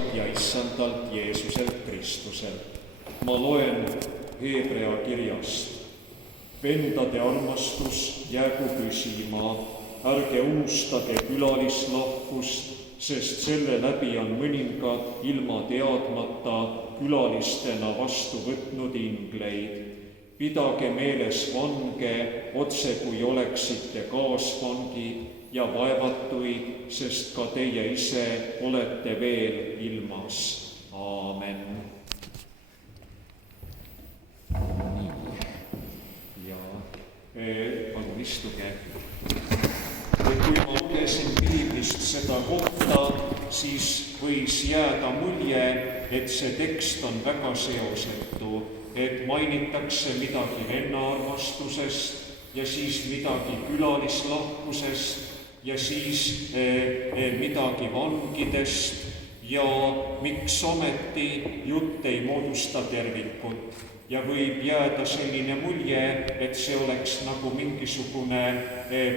Isalt ja Issandalt Jeesuselt Kristuselt. Ma loen Hebrea kirjast. Vendade armastus jäägu püsima, ärge unustage külalislahkust, sest selle läbi on mõningad ilma teadmata külalistena vastu võtnud ingleid. Pidage meeles vange, otse kui oleksite kaasvangid ja vaevatuid, sest ka teie ise olete veel ilmas. Aamen. Nii. Ja palun istuge. Kui ma lugesin piiblist seda kohta, siis võis jääda mulje, et see tekst on väga seosetu, et mainitakse midagi venna armastusest ja siis midagi külalislahkusest ja siis midagi vangidest ja miks ometi jutt ei moodusta tervikut. Ja võib jääda selline mulje, et see oleks nagu mingisugune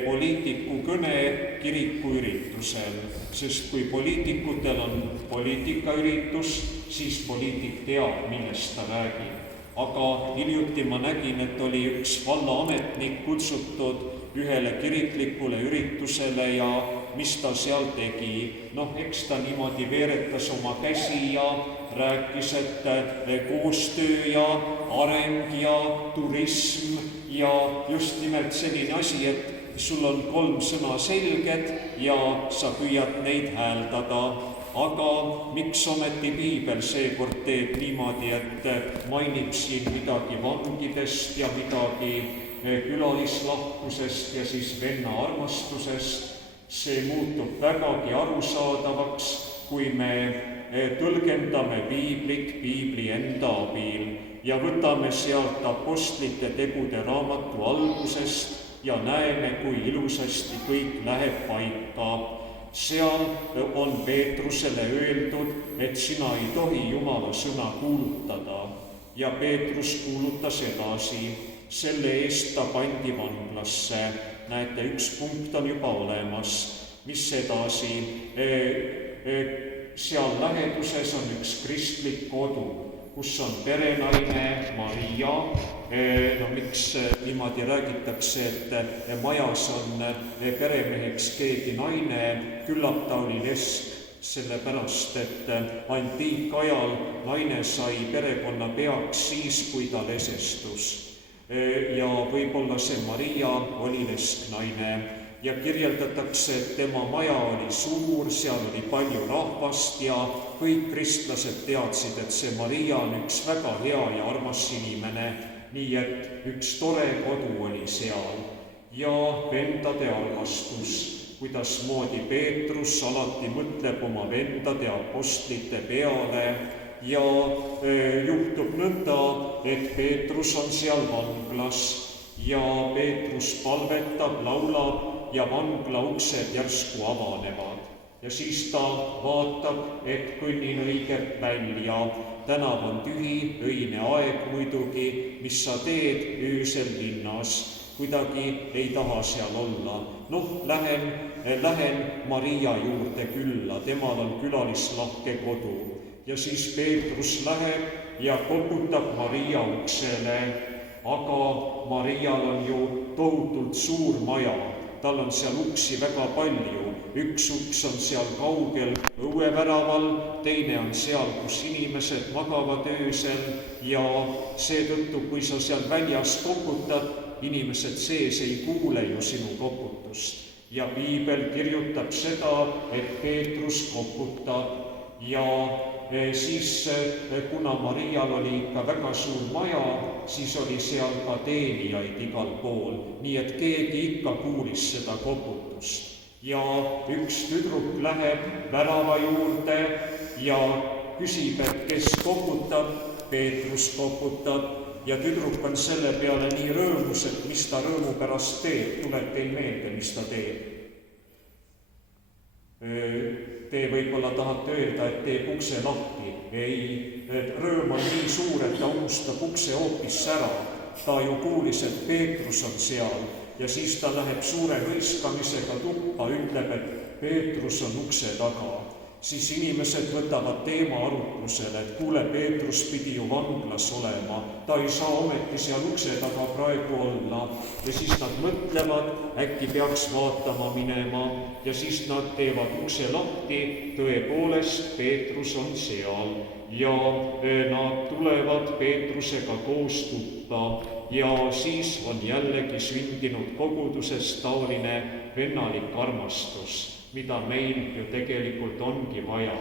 poliitiku kõne kirikuüritusel, sest kui poliitikutel on poliitikaüritus, siis poliitik teab, millest ta räägib. Aga hiljuti ma nägin, et oli üks vallaametnik kutsutud ühele kiriklikule üritusele ja mis ta seal tegi. Eks ta niimoodi veeretas oma käsi ja rääkis, et koostöö ja areng ja turism ja just nimelt selline asi, et sul on 3 sõna selged ja sa püüad neid hääldada. Aga miks ometi piibel seekord teeb niimoodi, et mainib siin midagi vangidest ja midagi külalislahkusest ja siis venna armastusest? See muutub vägagi arusaadavaks, kui me tõlgendame piiblit piibli enda abil ja võtame sealt apostlite tegude raamatu algusest ja näeme, kui ilusasti kõik läheb paika. Seal on Peetrusele öeldud, et sina ei tohi Jumala sõna kuulutada ja Peetrus kuulutas edasi. Selle eest ta pandi vanglasse. Näete, üks punkt on juba olemas. Mis edasi? Seal läheduses on üks kristlik kodu, kus on perenaine Maria. Miks niimoodi räägitakse, et majas on peremeheks keegi naine, küllap ta oli lesk, sellepärast, et antiikajal naine sai perekonna peaks siis, kui ta lesestus. Ja võib-olla see Maria oli lesknaine ja kirjeldatakse, et tema maja oli suur, seal oli palju rahvast ja kõik kristlased teadsid, et see Maria on üks väga hea ja armas inimene, nii et üks tore kodu oli seal. Ja vendade armastus, kuidas moodi Peetrus alati mõtleb oma vendade apostlite peale ja juhtub nõnda, et Peetrus on seal vanglas ja Peetrus palvetab, laulab ja vangla uksed järsku avanevad. Ja siis ta vaatab, et kõnnin õiget välja. Tänav on tühi, öine aeg muidugi, mis sa teed öösel linnas. Kuidagi ei taha seal olla. Lähen Maria juurde külla, temal on külalislahke kodu. Ja siis Peetrus läheb ja koputab Maria uksele. Aga Marial on ju tohutult suur maja. Tal on seal uksi väga palju. Üks uks on seal kaugel õueväraval, teine on seal, kus inimesed magavad öösel ja seetõttu, kui sa seal väljas koputad, inimesed sees ei kuule ju sinu koputust. Ja piibel kirjutab seda, et Peetrus koputab ja siis, kuna Marial oli ikka väga suur maja, siis oli seal ka teenijaid igal pool, nii et keegi ikka kuulis seda koputust. Ja üks tüdruk läheb värava juurde ja küsib, et kes koputab, Peetrus koputab ja tüdruk on selle peale nii rõõmus, et mis ta rõõmu pärast teeb, tuleb teil meelde, mis ta teeb. Te võib-olla tahate öelda, et teeb ukse lahti. Ei, rõõm on nii suur, et ta unustab ukse hoopis ära. Ta ju kuulis, et Peetrus on seal ja siis ta läheb suure hõiskamisega tuppa, ütleb, et Peetrus on ukse taga. siis inimesed võtavad teema arutlusele, et kuule, Peetrus pidi ju vanglas olema, ta ei saa ometi seal ukse taga praegu olla. Ja siis nad mõtlevad, äkki peaks vaatama minema ja siis nad teevad ukse lahti, tõepoolest Peetrus on seal ja nad tulevad Peetrusega koos tuppa ja siis on jällegi sündinud koguduses taoline vennalik armastus, mida meil ju tegelikult ongi vaja.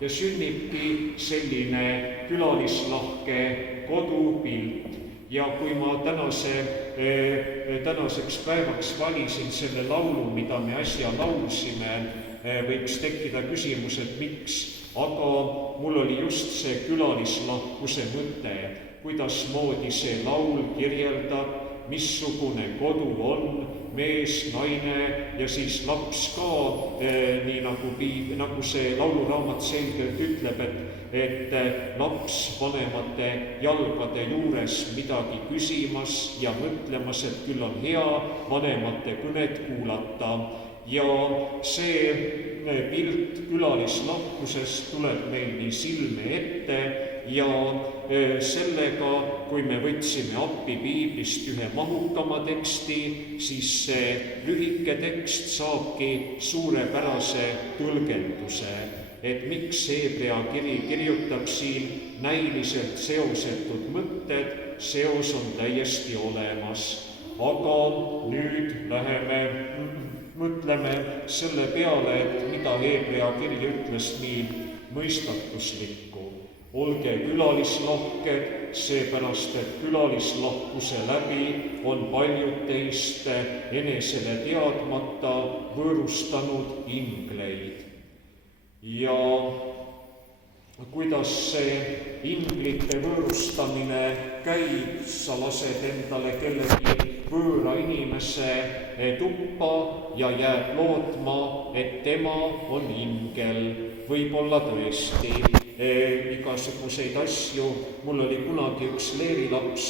Ja sünnibki selline külalislahke kodupilt. Ja kui ma tänaseks päevaks valisin selle laulu, mida me äsja laulsime, võiks tekkida küsimus, et miks, aga mul oli just see külalislahkuse mõte, kuidasmoodi see laul kirjeldab, missugune kodu on, mees, naine ja siis laps ka, nii nagu see lauluraamat selgelt ütleb, et laps vanemate jalgade juures midagi küsimas ja mõtlemas, et küll on hea vanemate kõnet kuulata. Ja see pilt külalislahkusest tuleb meil nii silme ette ja sellega, kui me võtsime appi piiblist ühe mahukama teksti, siis see lühike tekst saabki suurepärase tõlgenduse, et miks Hebrea kiri kirjutab siin näiliselt seosetud mõtted, seos on täiesti olemas. Aga nüüd mõtleme selle peale, et mida Hebrea kiri ütles nii mõistatuslikku. Olge külalislahked, seepärast, et külalislahkuse läbi on paljud teist enesele teadmata võõrustanud ingleid. Ja kuidas see inglite võõrustamine käib, sa lased endale kellegi võõra inimese tuppa ja jääb lootma, et tema on ingel, võib-olla tõesti igasuguseid asju. Mul oli kunagi üks leerilaps,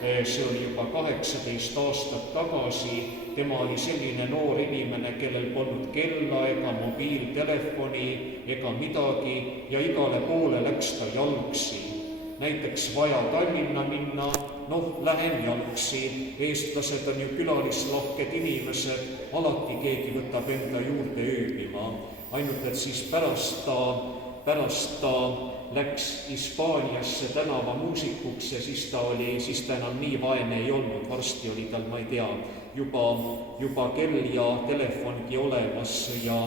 see oli juba 18 aastat tagasi, tema oli selline noor inimene, kellel polnud kella ega mobiiltelefoni ega midagi ja igale poole läks ta jalgsi. Näiteks vaja Tallinna minna, lähen jalgsi, eestlased on ju külalislahked inimesed, alati keegi võtab enda juurde ööbima, ainult et siis pärast ta läks Hispaaniasse tänavamuusikuks ja siis ta enam nii vaene ei olnud, varsti oli tal, ma ei tea, juba kell ja telefongi olemas ja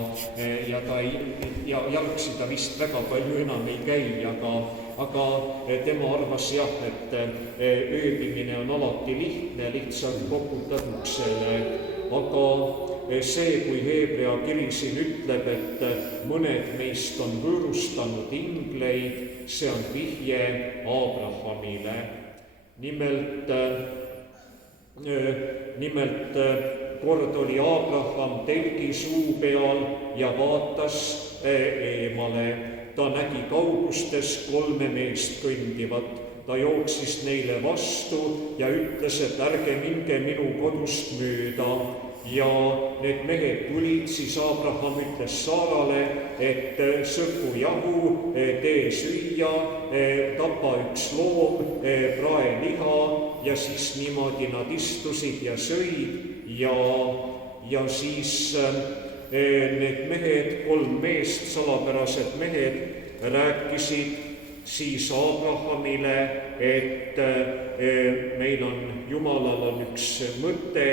jalgsi ta vist väga palju enam ei käi, aga tema arvas jah, et ööbimine on alati lihtne, lihtsalt koputad uksele, aga see, kui Hebrea kiri siin ütleb, et mõned meist on võõrustanud ingleid, see on vihje Abrahamile. Nimelt kord oli Abraham telgi suu peal ja vaatas eemale. Ta nägi kaugustes 3 meest kõndivat. Ta jooksis neile vastu ja ütles, et ärge minge minu kodust mööda. Ja need mehed tulid, siis Abraham ütles Saarale, et sõku jahu, tee süüa, tapa üks loom, prae liha ja siis niimoodi nad istusid ja sõid ja siis need mehed, 3 meest, salapärased mehed, rääkisid siis Abrahamile, et meil on, Jumalal on üks mõte,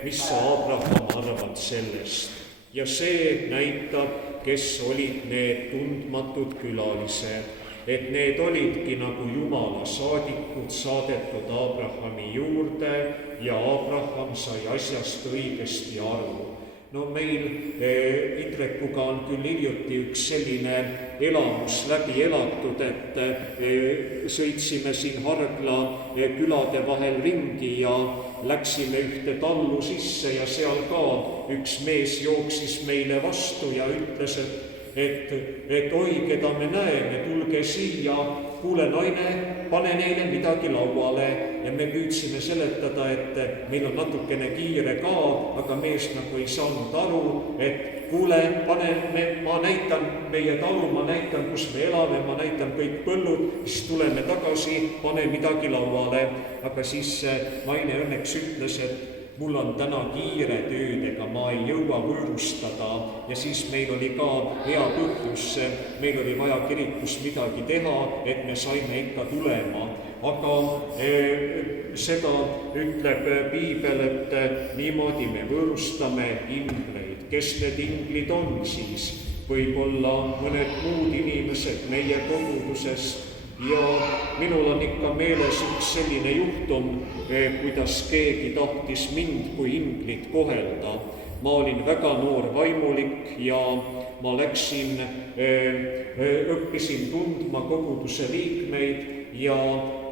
mis sa, Abraham, arvad sellest. Ja see näitab, kes olid need tundmatud külalised, et need olidki nagu Jumala saadikud saadetud Abrahami juurde ja Abraham sai asjast õigesti aru. Meil Indrekuga on küll hiljuti üks selline elamus läbi elatud, et sõitsime siin Hargla külade vahel ringi ja läksime ühte tallu sisse ja seal ka üks mees jooksis meile vastu ja ütles, et oi, keda me näeme, tulge siia, kuule naine, pane neile midagi lauale. Ja me püüdsime seletada, et meil on natukene kiire ka, aga mees nagu ei saanud aru, et kuule, ma näitan meie talu, ma näitan, kus me elame, ma näitan kõik põllud, siis tuleme tagasi, pane midagi lauale. Aga siis naine õnneks ütles, et mul on täna kiire töödega, ma ei jõua võõrustada. Ja siis meil oli ka hea põhjus, meil oli vaja kirikus midagi teha, et me saime ikka tulema. Aga seda ütleb piibel, et niimoodi me võõrustame ingleid. Kes need inglid on siis? Võib-olla mõned muud inimesed meie koguduses. Ja minul on ikka meeles üks selline juhtum, kuidas keegi tahtis mind kui inglit kohelda. Ma olin väga noor vaimulik ja ma läksin, õppisin tundma koguduse liikmeid ja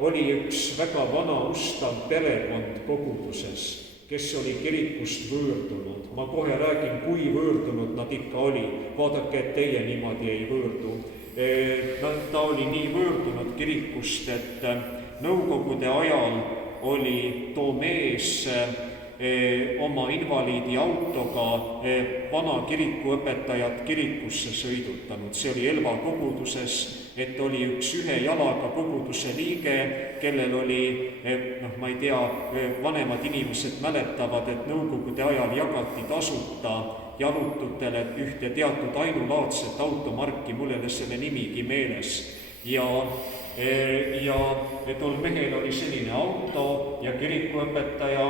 oli üks väga vana ustav perekond koguduses, kes oli kirikust võõrdunud. Ma kohe räägin, kui võõrdunud nad ikka oli. Vaadake, et teie niimoodi ei võõrdu. Ta oli nii võõrdunud kirikust, et nõukogude ajal oli too mees oma invaliidi autoga vana kirikuõpetajat kirikusse sõidutanud. See oli Elva koguduses, et oli üks ühe jalaga koguduse liige, kellel oli, ma ei tea, vanemad inimesed mäletavad, et nõukogude ajal jagati tasuta jalututele ühte teatud ainulaadset automarki, mul ei ole selle nimigi meeles. Ja tol mehel oli selline auto ja kirikuõpetaja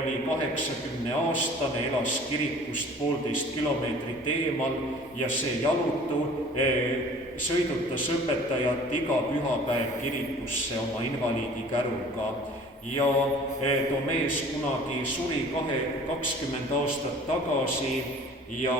oli 80-aastane, elas kirikust 1,5 kilomeetrit eemal ja see jalutu sõidutas õpetajat iga pühapäev kirikusse oma invaliidi käruga. Ja too mees kunagi suri 20 aastat tagasi ja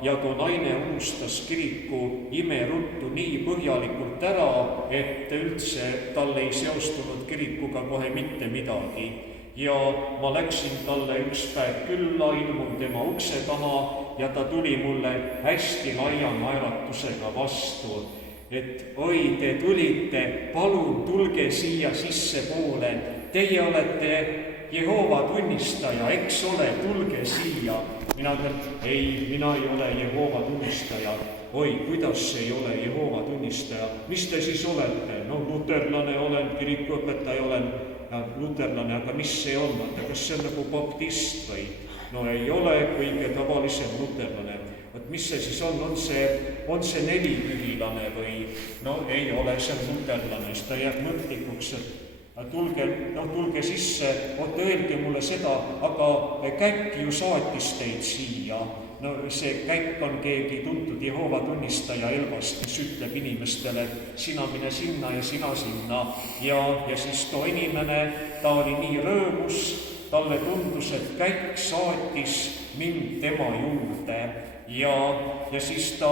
too naine unustas kiriku imeruttu nii põhjalikult ära, et üldse tal ei seostunud kirikuga kohe mitte midagi. Ja ma läksin talle üks päev külla, ilmun tema ukse taha ja ta tuli mulle hästi laia naeratusega vastu. Et oi, te tulite, palun tulge siia sissepoole. Teie olete Jehova tunnistaja, eks ole, tulge siia. Mina ütlen, ei, mina ei ole Jehova tunnistaja. Oi, kuidas ei ole Jehova tunnistaja? Mis te siis olete? No luterlane olen, kirikuõpetaja olen, luterlane, aga mis see on? Kas see on nagu baptist või? No ei ole, kõige tavalisem luterlane. Mis see siis on? On see nelipühilane või? No ei ole, see on luterlane, siis ta jääb mõtlikuks, et tulge sisse, öelge mulle seda, aga käik ju saatis teid siia. No see käik on keegi tuntud Jehova tunnistaja Elvast, kes ütleb inimestele, sina mine sinna ja sina sinna. Ja siis too inimene, ta oli nii rõõmus, talle tundus, et käik saatis mind tema juurde. Ja siis ta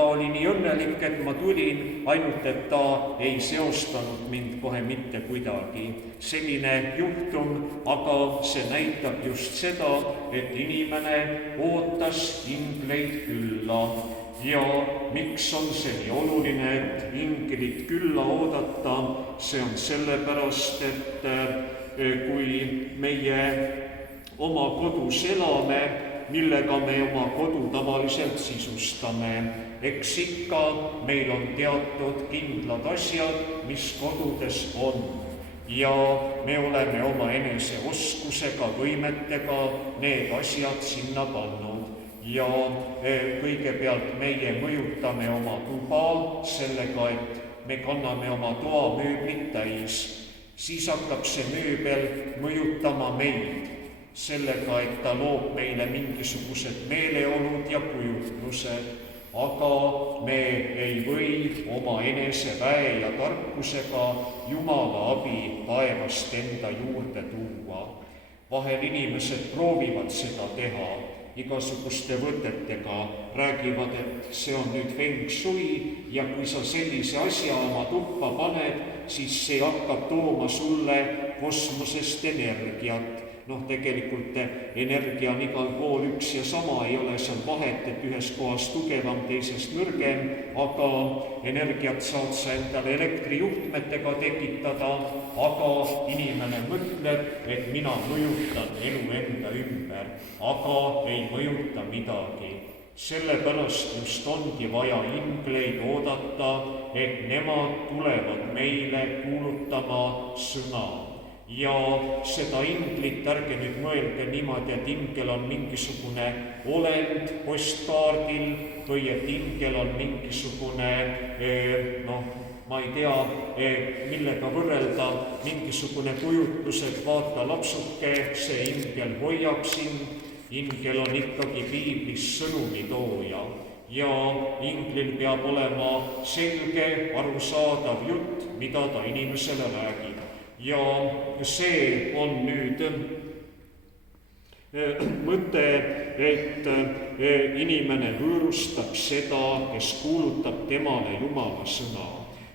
oli nii õnnelik, et ma tulin, ainult et ta ei seostanud mind kohe mitte kuidagi. Selline juhtum, aga see näitab just seda, et inimene ootas ingleid külla. Ja miks on see nii oluline, et inglit külla oodata? See on sellepärast, et kui meie oma kodus elame, millega me oma kodu tavaliselt sisustame. Eks ikka meil on teatud kindlad asjad, mis kodudes on. Ja me oleme oma enese oskusega, võimetega need asjad sinna pannud. Ja kõigepealt meie mõjutame oma tuba sellega, et me kanname oma toa mööblit täis. Siis hakkab see mööbel mõjutama meid sellega, et ta loob meile mingisugused meeleolud ja kujutlused, aga me ei või oma enese väe ja tarkusega Jumala abi taevast enda juurde tuua. Vahel inimesed proovivad seda teha igasuguste võtetega, räägivad, et see on nüüd feng shui ja kui sa sellise asja oma tuppa paned, siis see hakkab tooma sulle kosmosest energiat. tegelikult energia on igal pool üks ja sama, ei ole seal vahet, et ühes kohas tugevam, teisest nõrgem, aga energiat saad sa endale elektrijuhtmetega tekitada, aga inimene mõtleb, et mina mõjutan elu enda ümber, aga ei mõjuta midagi. Sellepärast just ongi vaja ingleid oodata, et nemad tulevad meile kuulutama sõna. Ja seda inglit ärge nüüd mõelge niimoodi, et ingel on mingisugune olend postkaardil või et ingel on mingisugune, ma ei tea, millega võrrelda, mingisugune kujutlus, et vaata lapsuke, see ingel hoiab sind. Ingel on ikkagi piiblis sõnumitooja ja inglil peab olema selge, arusaadav jutt, mida ta inimesele räägib. Ja see on nüüd mõte, et inimene võõrustab seda, kes kuulutab temale Jumala sõna.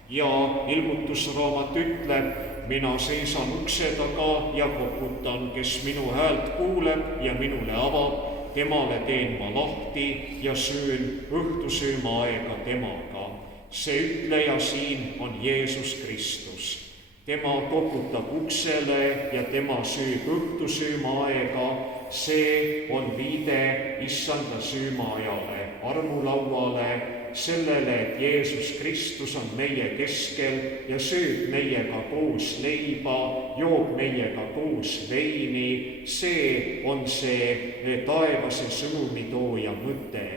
Ja ilmutusraamat ütleb, mina seisan ukse taga ja koputan, kes minu häält kuuleb ja minule avab, temale teen ma lahti ja söön õhtusöömaaega temaga. See ütleja siin on Jeesus Kristus. Tema koputab uksele ja tema sööb õhtusöömaaega. See on viide issanda söömaajale, armulauale, sellele, et Jeesus Kristus on meie keskel ja sööb meiega koos leiba, joob meiega koos veini. See on see taevase sõnumitooja mõte.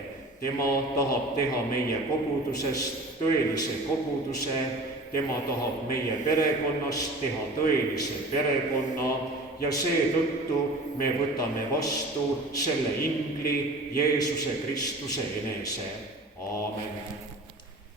Tema tahab teha meie kogudusest tõelise koguduse, tema tahab meie perekonnast teha tõelise perekonna ja seetõttu me võtame vastu selle ingli Jeesuse Kristuse enese.